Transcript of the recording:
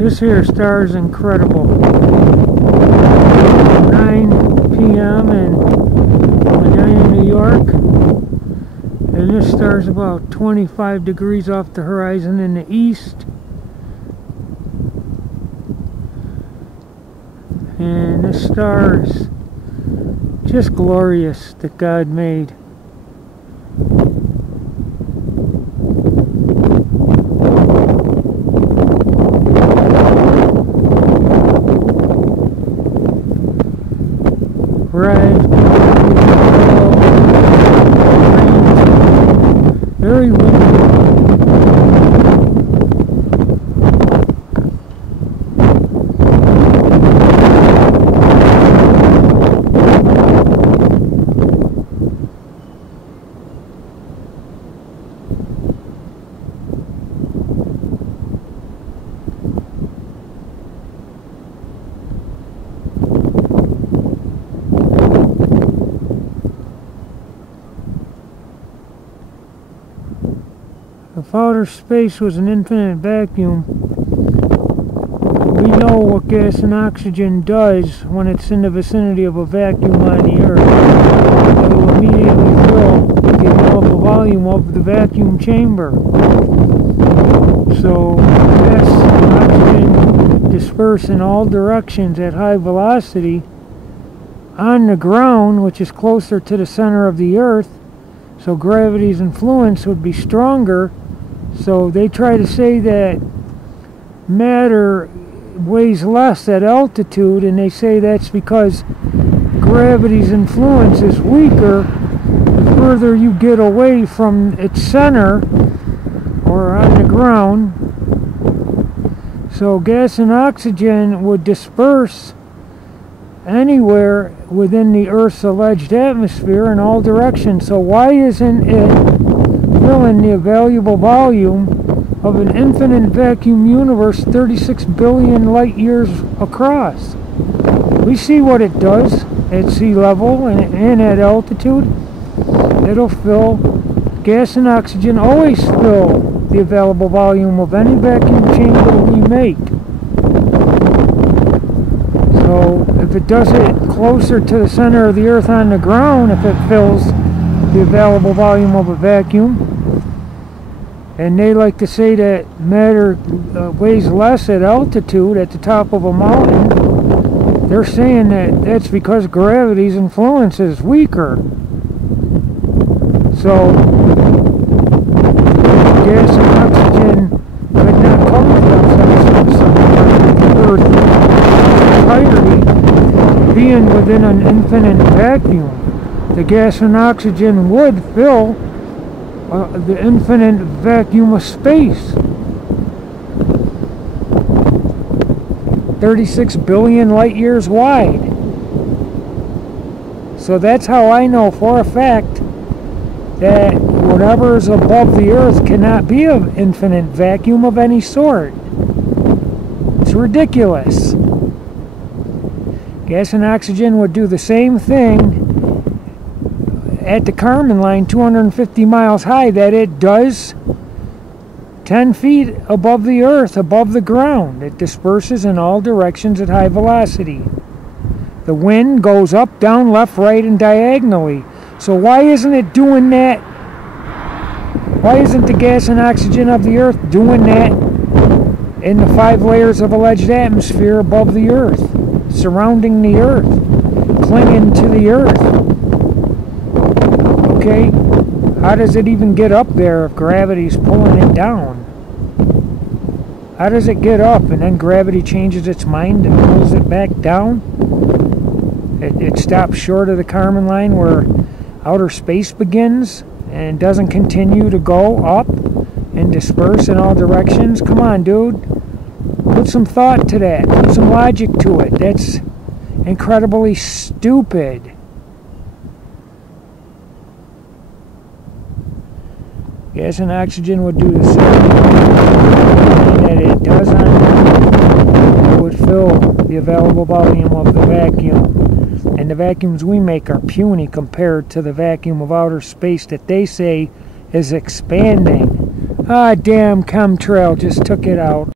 This here star is incredible. 9 p.m. in Medina, New York. And this star is about 25 degrees off the horizon in the east. And this star is just glorious that God made. Red, very windy. If outer space was an infinite vacuum, we know what gas and oxygen does when it's in the vicinity of a vacuum on the Earth. It will immediately fill the available volume of the vacuum chamber. So gas and oxygen disperse in all directions at high velocity on the ground, which is closer to the center of the Earth, so gravity's influence would be stronger. So they try to say that matter weighs less at altitude, and they say that's because gravity's influence is weaker the further you get away from its center or on the ground. So gas and oxygen would disperse anywhere within the Earth's alleged atmosphere in all directions. So why isn't it filling the available volume of an infinite vacuum universe 36 billion light years across? We see what it does at sea level and at altitude. It'll fill, gas and oxygen always fill the available volume of any vacuum chamber we make. So if it does it closer to the center of the Earth on the ground, if it fills the available volume of a vacuum, and they like to say that matter weighs less at altitude at the top of a mountain, they're saying that that's because gravity's influence is weaker. So gas and oxygen could not cover themselves in some part of the Earth entirety, being within an infinite vacuum. The gas and oxygen would fill the infinite vacuum of space. 36 billion light years wide. So that's how I know for a fact that whatever is above the Earth cannot be an infinite vacuum of any sort. It's ridiculous. Gas and oxygen would do the same thing at the Kármán line 250 miles high that it does 10 feet above the Earth, above the ground. It disperses in all directions at high velocity. The wind goes up, down, left, right, and diagonally. So why isn't it doing that? Why isn't the gas and oxygen of the Earth doing that in the 5 layers of alleged atmosphere above the Earth, surrounding the Earth, clinging to the Earth? Okay, how does it even get up there if gravity's pulling it down? How does it get up and then gravity changes its mind and pulls it back down? It stops short of the Kármán line where outer space begins and doesn't continue to go up and disperse in all directions. Come on, dude. Put some thought to that. Put some logic to it. That's incredibly stupid. Gas and oxygen would do the same that it does on Earth. It would fill the available volume of the vacuum. And the vacuums we make are puny compared to the vacuum of outer space that they say is expanding. Ah, damn chemtrail just took it out.